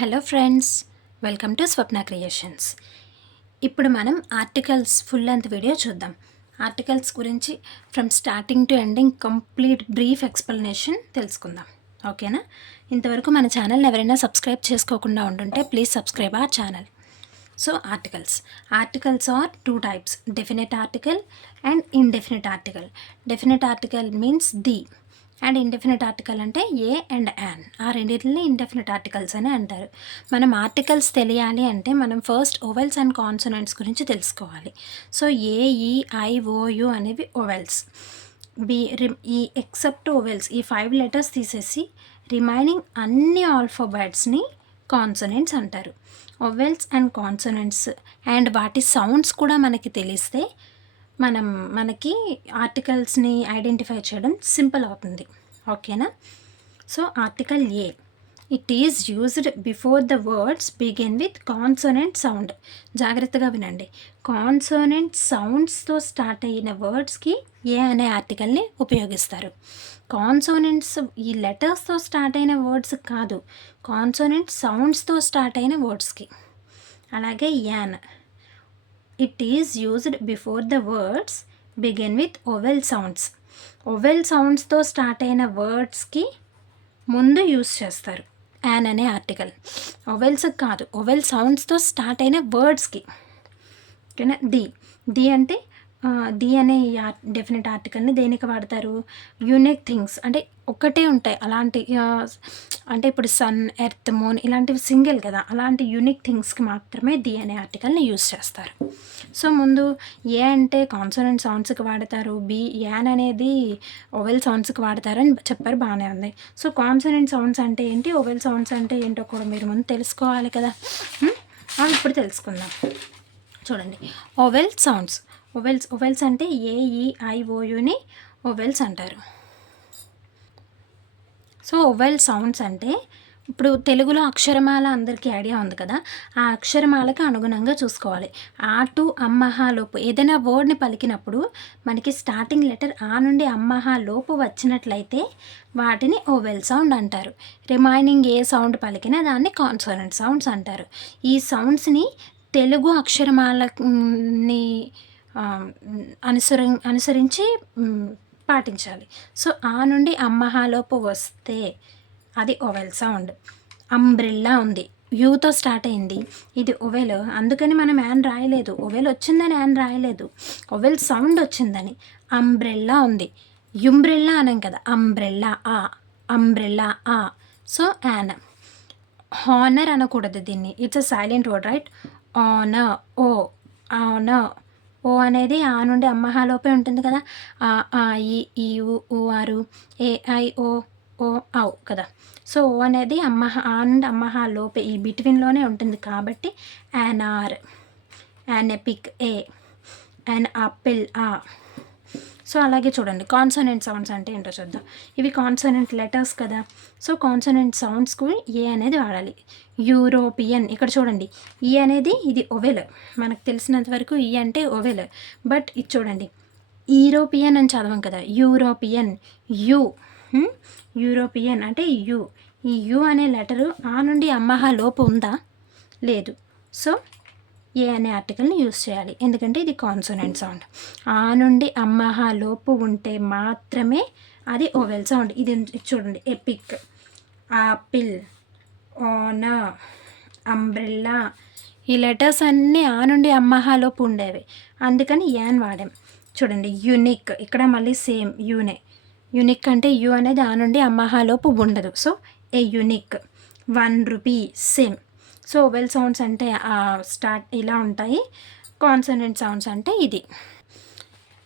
Hello friends, welcome to Swapna creations. ఇప్పుడు మనం articles full length video చూద్దాం. ఆర్టికల్స్ గురించి from starting to ending complete brief explanation తెలుసుకుందాం. ఓకేనా? ఇంతవరకు మన ఛానల్ని ఎవరైనా సబ్స్క్రైబ్ చేసుకోకుండా ఉంటుంటే please subscribe our channel. So articles are two types, definite article and indefinite article. Definite article means the and indefinite article అంటే ఏ అండ్ యాన్. ఆ రెండింటిని ఇండెఫినెట్ ఆర్టికల్స్ అని అంటారు. మనం ఆర్టికల్స్ తెలియాలి అంటే మనం ఫస్ట్ ఓవెల్స్ అండ్ కాన్సోనెంట్స్ గురించి తెలుసుకోవాలి. సో ఏ, ఈ, ఐ, ఓ, యు అనేవి ఓవెల్స్. ఈ ఎక్సెప్ట్ ఓవెల్స్, ఈ 5 లెటర్స్ తీసేసి రిమైనింగ్ అన్ని ఆల్ఫాబెట్స్ని కాన్సోనెంట్స్ అంటారు. ఓవెల్స్ అండ్ కాన్సోనెంట్స్ అండ్ వాటి సౌండ్స్ కూడా మనకి తెలిస్తే మనకి ఆర్టికల్స్ని ఐడెంటిఫై చేయడం సింపుల్ అవుతుంది. ఓకేనా? So article a, it is used before the words begin with consonant sound. జాగ్రత్తగా వినండి. కాన్సోనెంట్ సౌండ్స్తో స్టార్ట్ అయిన వర్డ్స్కి ఏ అనే ఆర్టికల్ని ఉపయోగిస్తారు. కాన్సోనెంట్స్ ఈ లెటర్స్తో స్టార్ట్ అయిన వర్డ్స్ కాదు, కాన్సోనెంట్ సౌండ్స్తో స్టార్ట్ అయిన వర్డ్స్కి. అలాగే an, it is used before the words begin with vowel sounds. Vowel సౌండ్స్తో స్టార్ట్ అయిన వర్డ్స్కి ముందు యూజ్ చేస్తారు యాన్ అనే ఆర్టికల్. ఓవెల్స్ కాదు, ఓవెల్ సౌండ్స్తో స్టార్ట్ అయిన వర్డ్స్కి. ఓకేనా? ది అంటే ది అనే డెఫినెట్ ఆర్టికల్ని దేనికి వాడతారు? యూనిక్ థింగ్స్ అంటే ఒక్కటే ఉంటాయి అలాంటి, అంటే ఇప్పుడు సన్, ఎర్త్, మూన్ ఇలాంటివి సింగిల్ కదా, అలాంటి యూనిక్ థింగ్స్కి మాత్రమే ది అనే ఆర్టికల్ని యూజ్ చేస్తారు. సో ముందు ఏ అంటే కాన్సోనెంట్ సౌండ్స్కి వాడతారు, యాన్ అనేది ఓవెల్ సౌండ్స్కి వాడతారు అని చెప్పారు. బాగానే ఉంది. సో కాన్సోనెంట్ సౌండ్స్ అంటే ఏంటి, ఓవెల్ సౌండ్స్ అంటే ఏంటో కూడా మీరు ముందు తెలుసుకోవాలి కదా. అవి ఇప్పుడు తెలుసుకుందాం. చూడండి, ఓవెల్ సౌండ్స్. ఓవెల్స్ అంటే ఏ, ఈ, ఐ, ఓ, యుని ఓవెల్స్ అంటారు. సో ఓవెల్ సౌండ్స్ అంటే ఇప్పుడు తెలుగులో అక్షరమాల అందరికీ ఐడియా ఉంది కదా, ఆ అక్షరమాలకి అనుగుణంగా చూసుకోవాలి. ఆ టు అమ్మహా లోపు ఏదైనా వర్డ్ని పలికినప్పుడు మనకి స్టార్టింగ్ లెటర్ ఆ నుండి అమ్మహా లోపు వచ్చినట్లయితే వాటిని ఓవెల్ సౌండ్ అంటారు. రిమైనింగ్ ఏ సౌండ్ పలికినా దాన్ని కాన్సోనెంట్ సౌండ్స్ అంటారు. ఈ సౌండ్స్ని తెలుగు అక్షరమాలని అనుసరించి పాటించాలి. సో ఆ నుండి అమ్మహాలోపు వస్తే అది ఓవెల్ సౌండ్. అంబ్రెల్లా ఉంది, యూతో స్టార్ట్ అయింది, ఇది ఓవెల్, అందుకని మనం యాన్ రాయలేదు. ఓవెల్ వచ్చిందని యాన్ రాయలేదు, ఓవెల్ సౌండ్ వచ్చిందని. అంబ్రెల్లా ఉంది, యుంబ్రెల్లా అనం కదా, అంబ్రెల్లా ఆ. So an. హానర్ అనకూడదు దీన్ని, it's a silent word, right? Honour, honour. O అనేది ఆ నుండి అమ్మహాలోపే ఉంటుంది కదా. ఆ ఈ ఊ ఆరు, ఏ ఐ ఓ ఔ కదా. సో ఓ అనేది ఆ నుండి అమ్మహా లోపే, ఈ బిట్వీన్లోనే ఉంటుంది కాబట్టి యాన్ ఆర్, యాన్ ఎపిక్ ఏ, యాన్ ఆపిల్ ఆ. సో అలాగే చూడండి, కాన్సోనెంట్ సౌండ్స్ అంటే ఏంటో చూద్దాం. ఇవి కాన్సోనెంట్ లెటర్స్ కదా. సో కాన్సోనెంట్ సౌండ్స్కు ఏ అనేది వాడాలి. యూరోపియన్, ఇక్కడ చూడండి ఈ అనేది ఇది ఓవెల్, మనకు తెలిసినంత వరకు ఈ అంటే ఓవెల్. బట్ ఇది చూడండి, ఈరోపియన్ అని చదవం కదా, యూరోపియన్, యు. యూరోపియన్ అంటే యు. ఈ యు అనే లెటరు ఆ నుండి అమ్మహా లోపు ఉందా? లేదు. సో ఏ అనే ఆర్టికల్ని యూజ్ చేయాలి, ఎందుకంటే ఇది కాన్సోనెంట్ సౌండ్. ఆ నుండి అమ్మహా లోపు ఉంటే మాత్రమే అది ఓవెల్ సౌండ్. ఇది చూడండి, ఎపిక్, ఆపిల్, ఆనర్, అంబ్రెల్లా, ఈ లెటర్స్ అన్నీ ఆ నుండి అమ్మహా లోపు ఉండేవి, అందుకని యాన్ వాడాం. చూడండి, యునిక్, ఇక్కడ మళ్ళీ సేమ్ యూనే. యునిక్ అంటే యు అనేది ఆ నుండి అమ్మహా లోపు ఉండదు, so a unique. 1 rupee, same. So oval sounds అంటే స్టార్ట్ ఇలా ఉంటాయి, కాన్సోనెంట్ సౌండ్స్ అంటే ఇది.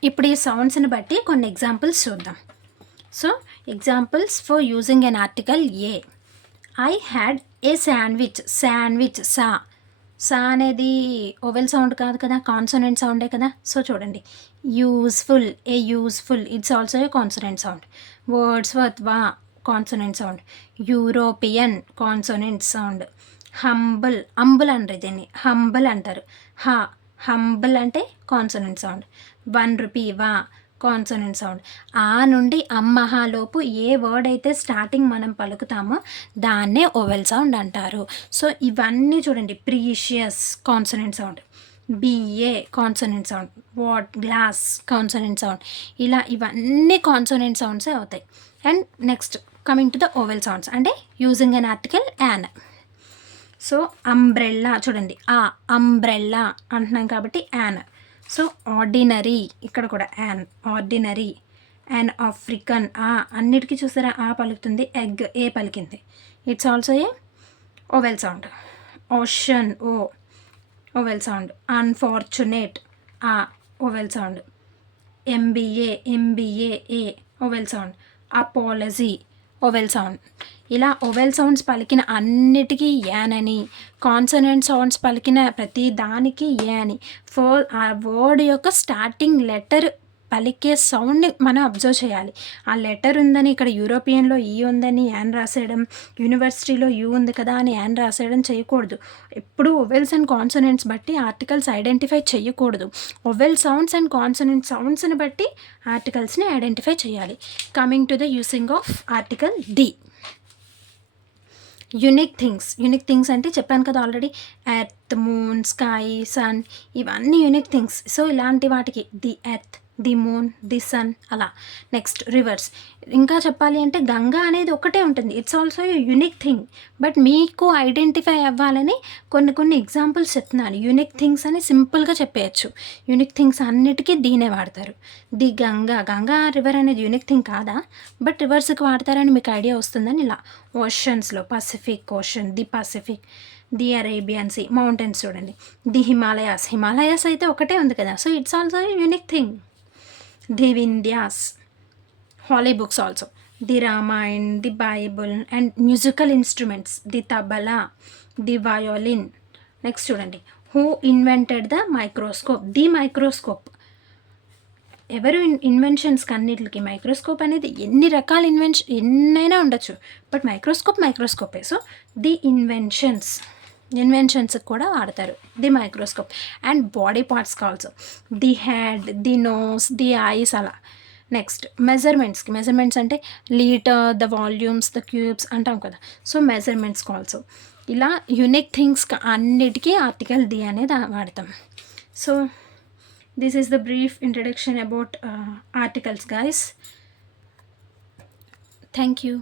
ఇప్పుడు ఈ సౌండ్స్ని బట్టి కొన్ని ఎగ్జాంపుల్స్ చూద్దాం. So examples for using an article a. I had a sandwich. సా అనేది ఓవెల్ సౌండ్ కాదు కదా, కాన్సోనెంట్ సౌండే కదా. సో చూడండి, useful, it's also a consonant sound. Wordsworth, consonant sound. European, consonant sound. అంబుల్ అంటారు దీన్ని, హంబుల్ అంటారు. హంబుల్ అంటే consonant sound. 1 rupee, consonant sound. ఆ నుండి లోపు ఏ వర్డ్ అయితే స్టార్టింగ్ మనం పలుకుతామో దాన్నే ఓవెల్ సౌండ్ అంటారు. సో ఇవన్నీ చూడండి, precious consonant sound, BA consonant sound, what glass consonant sound, ఇలా ఇవన్నీ కాన్సనెంట్ సౌండ్సే అవుతాయి. And next coming to the vowel sounds అంటే using an article an. So umbrella చూడండి, అంబ్రెల్లా అంటున్నాం కాబట్టి యాన్. సో ఆర్డినరీ, ఇక్కడ కూడా యాన్, ఆర్డినరీ. అండ్ ఆఫ్రికన్, అన్నిటికీ చూసారా పలుకుతుంది, ఎగ్ ఏ పలికింది, it's also a vowel sound. Ocean vowel sound. Unfortunate vowel sound. MBA A vowel sound. Apology vowel sound. ఇలా ఓవెల్ సౌండ్స్ పలికిన అన్నిటికీ యాన్ అని, కాన్సనెంట్ సౌండ్స్ పలికిన ప్రతి దానికి ఏ అని. ఆ వర్డ్ యొక్క స్టార్టింగ్ లెటర్ పలికే సౌండ్ని మనం అబ్జర్వ్ చేయాలి. ఆ లెటర్ ఉందని ఇక్కడ యూరోపియన్లో ఈ ఉందని యాన్ రాసేయడం, యూనివర్సిటీలో యూ ఉంది కదా అని యాన్ రాసేయడం చేయకూడదు. ఎప్పుడు ఓవెల్స్ అండ్ కాన్సనెంట్స్ బట్టి ఆర్టికల్స్ ఐడెంటిఫై చేయకూడదు. ఓవెల్ సౌండ్స్ అండ్ కాన్సనెంట్ సౌండ్స్ని బట్టి ఆర్టికల్స్ని ఐడెంటిఫై చేయాలి. Coming to the using of article the. Unique things అంటే చెప్పాను కదా already, earth, moon, sky, sun, ఇవన్నీ యునిక్ థింగ్స్. సో ఇలాంటి వాటికి the earth, the moon, the sun, అలా. Next rivers. ఇంకా చెప్పాలి అంటే గంగా అనేది ఒకటే ఉంటుంది, it's also unique thing. But మీకు ఐడెంటిఫై అవ్వాలని కొన్ని ఎగ్జాంపుల్స్ చెప్తున్నాను. యునిక్ థింగ్స్ అని సింపుల్గా చెప్పేయచ్చు. యునిక్ థింగ్స్ అన్నిటికీ దీనే వాడతారు. ది గంగా రివర్ అనేది యునిక్ థింగ్ కాదా, బట్ రివర్స్కి వాడతారని మీకు ఐడియా వస్తుందని ఇలా. ఓషన్స్లో Pacific Ocean, the Pacific, the Arabian Sea, mountains చూడండి, ది హిమాలయాస్ అయితే ఒకటే ఉంది కదా, so it's also unique thing. The Vindhyas, holy books also, the Ramayana, the Bible, and musical instruments, the tabla, the violin. Next చూడండి, who invented the microscope, the microscope. ఎవరు ఇన్వెన్షన్స్కి అన్నిటికి microscope అనేది ఎన్ని రకాల ఎన్నైనా ఉండొచ్చు, బట్ మైక్రోస్కోపే. సో ది ఇన్వెన్షన్స్కి కూడా వాడతారు ది మైక్రోస్కోప్. అండ్ బాడీ పార్ట్స్కి also, the head, the nose, the eyes, అలా. నెక్స్ట్ మెజర్మెంట్స్ అంటే litre, the volumes, the cubes అంటాం కదా, సో మెజర్మెంట్స్కి ఆల్సో. ఇలా యునిక్ థింగ్స్కి అన్నిటికీ ఆర్టికల్ ది అనేది వాడతాం. So this is the brief introduction about articles, guys. Thank you.